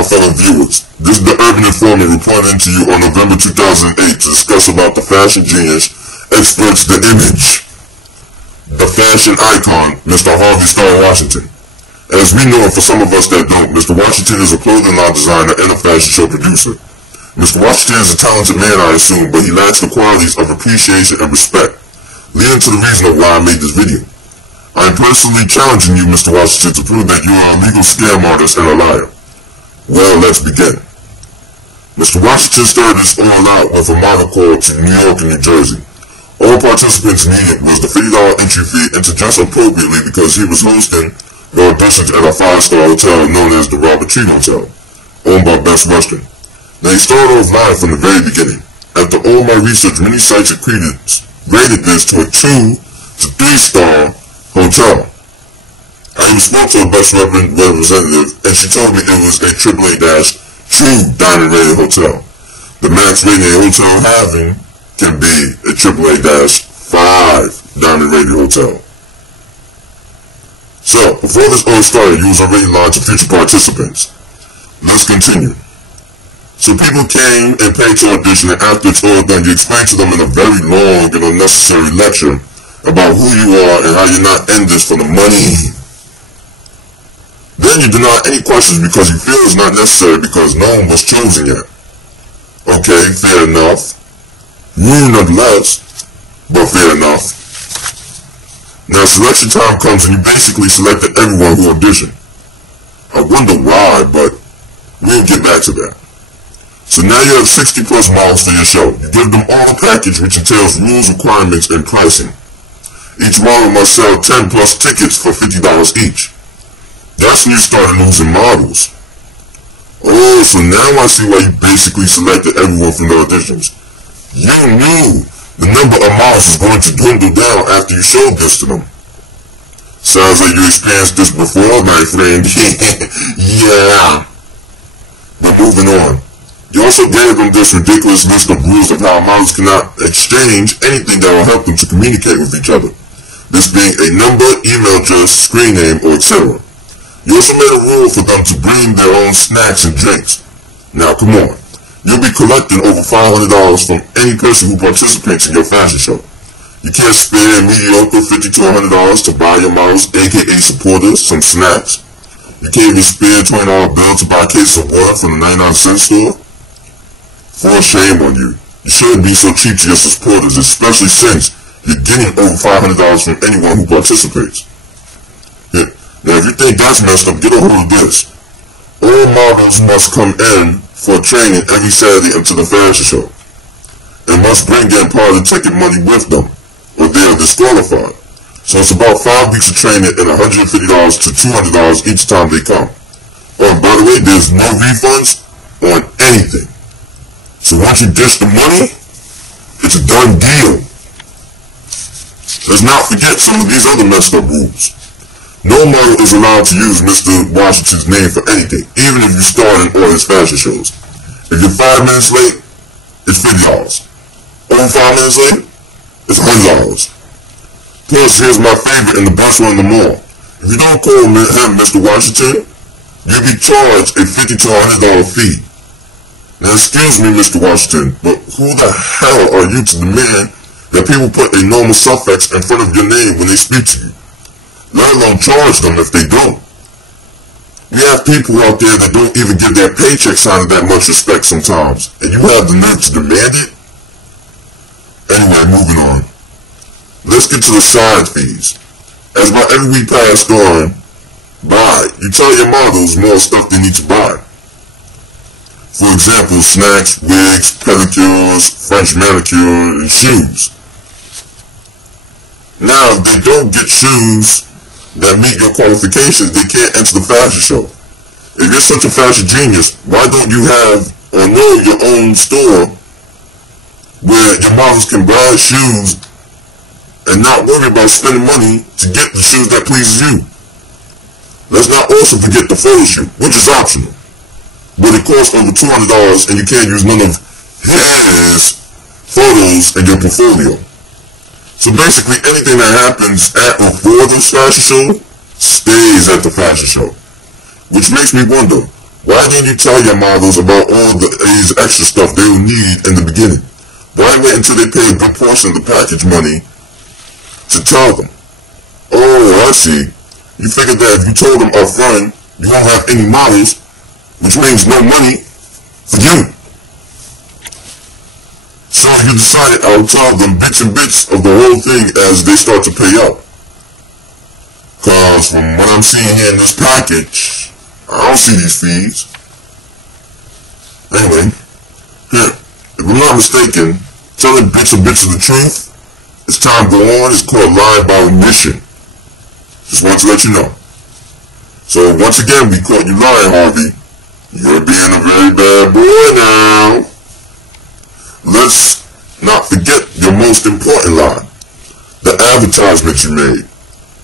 our fellow viewers. This is the Urban Informer reporting to you on November 2008 to discuss about the fashion genius, experts the image, the fashion icon, Mr. Harvey Washington. As we know, for some of us that don't, Mr. Washington is a clothing line designer and a fashion show producer. Mr. Washington is a talented man, I assume, but he lacks the qualities of appreciation and respect, leading to the reason of why I made this video. I am personally challenging you, Mr. Washington, to prove that you are a legal scam artist and a liar. Well, let's begin. Mr. Washington started this all out with a model call to New York and New Jersey. All participants needed was the $50 entry fee and to dress appropriately because he was hosting the auditions at a 5-star hotel known as the Robert Tree Hotel, owned by Best Western. Now, he started off live from the very beginning. After all my research, many sites have rated this to a 2 to 3-star hotel. I even spoke to a Best Western representative, and she told me it was a AAA-true dining rated hotel. The max rating a hotel having can be a AAA-5 dining rated hotel. So, before this all started, you was already lying to future participants. Let's continue. So people came and paid to audition, and after it's all done, you explain to them in a very long and unnecessary lecture about who you are and how you're not in this for the money. Then you deny any questions because you feel it's not necessary because no one was chosen yet. Okay, fair enough. Rude nonetheless, but fair enough. Now selection time comes and you basically selected everyone who auditioned. I wonder why, but we'll get back to that. So now you have 60 plus models for your show. You give them all a package which entails rules, requirements, and pricing. Each model must sell 10 plus tickets for $50 each. That's when you started losing models. Oh, so now I see why you basically selected everyone from the auditions. You knew the number of models was going to dwindle down after you showed this to them. Sounds like you experienced this before, my friend. Yeah. But moving on. You also gave them this ridiculous list of rules of how models cannot exchange anything that will help them to communicate with each other. This being a number, email address, screen name, or etc. You also made a rule for them to bring their own snacks and drinks. Now come on. You'll be collecting over $500 from any person who participates in your fashion show. You can't spare a mediocre $50 to $100 to buy your models, aka supporters, some snacks. You can't even spare a $20 bill to buy a case of water from the 99-cent store. For shame on you. You shouldn't be so cheap to your supporters, especially since you're getting over $500 from anyone who participates. Yeah. Now if you think that's messed up, get a hold of this. All models must come in for training every Saturday into the fashion show, and must bring in part of the ticket money with them, or they are disqualified. So it's about 5 weeks of training and $150 to $200 each time they come. Oh, and by the way, there's no refunds on anything. So once you dish the money, it's a done deal. Let's not forget some of these other messed up rules. No model is allowed to use Mr. Washington's name for anything, even if you star in all his fashion shows. If you're 5 minutes late, it's $50. Over 5 minutes late, it's $100. Plus, here's my favorite and the best one of them all. If you don't call him Mr. Washington, you'll be charged a $50 to $100 fee. Now excuse me, Mr. Washington, but who the hell are you to demand that people put a normal suffix in front of your name when they speak to you? Let alone charge them if they don't. We have people out there that don't even give their paycheck sign that much respect sometimes, and you have the nerve to demand it? Anyway, moving on. Let's get to the side fees. As about every week passed on by, you tell your models more stuff they need to buy. For example, snacks, wigs, pedicures, French manicure, and shoes. Now, if they don't get shoes that meet your qualifications, they can't enter the fashion show. If you're such a fashion genius, why don't you have or know your own store where your models can buy shoes and not worry about spending money to get the shoes that pleases you? Let's not also forget the photo shoot, which is optional, but it costs over $200 and you can't use none of his photos in your portfolio. So basically anything that happens at or for this fashion show stays at the fashion show. Which makes me wonder, Why didn't you tell your models about all these extra stuff they will need in the beginning? Why wait until they pay a good portion of the package money to tell them? Oh, I see. You figured that if you told them up front, you won't have any models, which means no money for you. So you decided I'll tell them bits and bits of the whole thing as they start to pay up. Cause from what I'm seeing here in this package, I don't see these fees. Anyway, here, if I'm not mistaken, telling bits and bits of the truth, as time go on, it's called lying by omission. Just want to let you know. So once again, we caught you lying, Harvey. You're being a very bad boy now. Let's not forget your most important lie, the advertisement you made.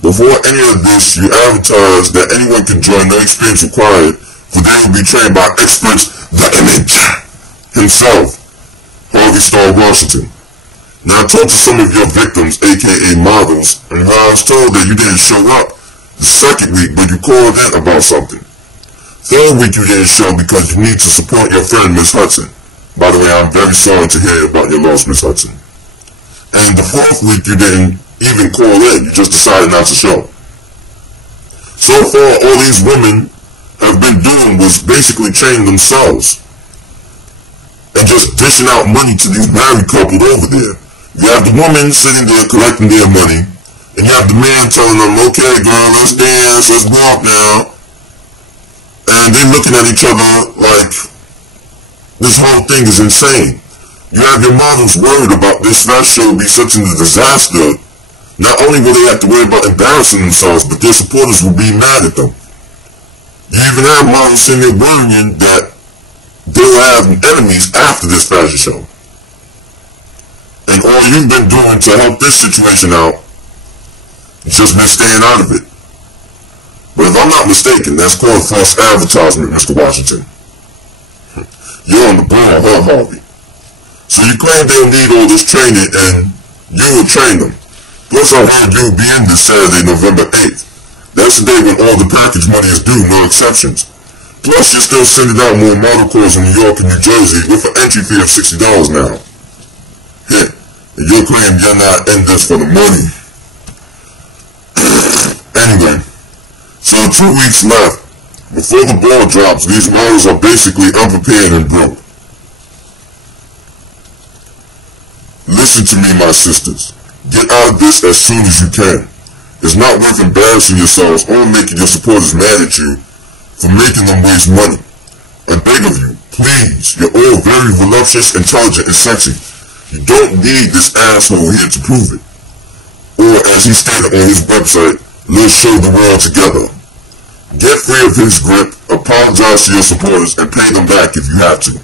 Before any of this, you advertised that anyone can join, no experience required, for they will be trained by experts, the image himself, Harvey Star Washington. Now I talked to some of your victims, aka models, and I was told that you didn't show up the second week, but you called in about something. Third week you didn't show because you need to support your friend Miss Hudson. By the way, I'm very sorry to hear about your loss, Miss Hudson. And the fourth week you didn't even call in, you just decided not to show. So far, all these women have been doing was basically training themselves and just dishing out money to these married couples over there. You have the woman sitting there collecting their money, and you have the man telling them, okay girl, let's dance, let's walk now. And they're looking at each other like this whole thing is insane. You have your models worried about this fashion show be such a disaster. Not only will they have to worry about embarrassing themselves, but their supporters will be mad at them. You even have models sitting there worrying that they'll have enemies after this fashion show. And all you've been doing to help this situation out is just been staying out of it. But if I'm not mistaken, that's called false advertisement, Mr. Washington. You're on the ball, huh, Harvey? So you claim they'll need all this training and you will train them. Plus I heard you'll be in this Saturday, November 8th. That's the day when all the package money is due, no exceptions. Plus you're still sending out more model calls in New York and New Jersey with an entry fee of $60 now. Here, and you'll claim you're not in this for the money. Anyway, so 2 weeks left. Before the ball drops, these models are basically unprepared and broke. Listen to me, my sisters. Get out of this as soon as you can. It's not worth embarrassing yourselves or making your supporters mad at you for making them waste money. I beg of you, please, you're all very voluptuous, intelligent, and sexy. You don't need this asshole here to prove it. Or as he stated on his website, let's show the world together. Get free of his grip, apologize to your supporters, and pay them back if you have to.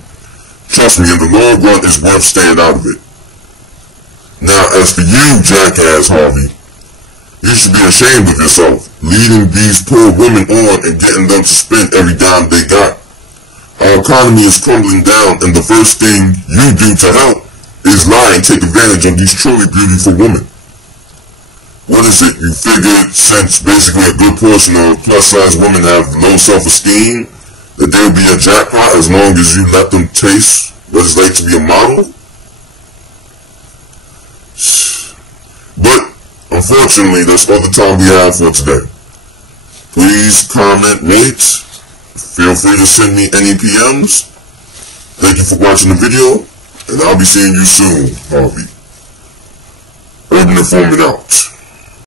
Trust me, in the long run, it's worth staying out of it. Now, as for you, jackass Harvey, you should be ashamed of yourself, leading these poor women on and getting them to spend every dime they got. Our economy is crumbling down, and the first thing you do to help is lie and take advantage of these truly beautiful women. What is it, you figured since basically a good portion of plus-size women have low self-esteem, that there will be a jackpot as long as you let them taste what it's like to be a model? But, unfortunately, that's all the time we have for today. Please comment, mates. Feel free to send me any PMs. Thank you for watching the video, and I'll be seeing you soon, Harvey. Urban Informant out.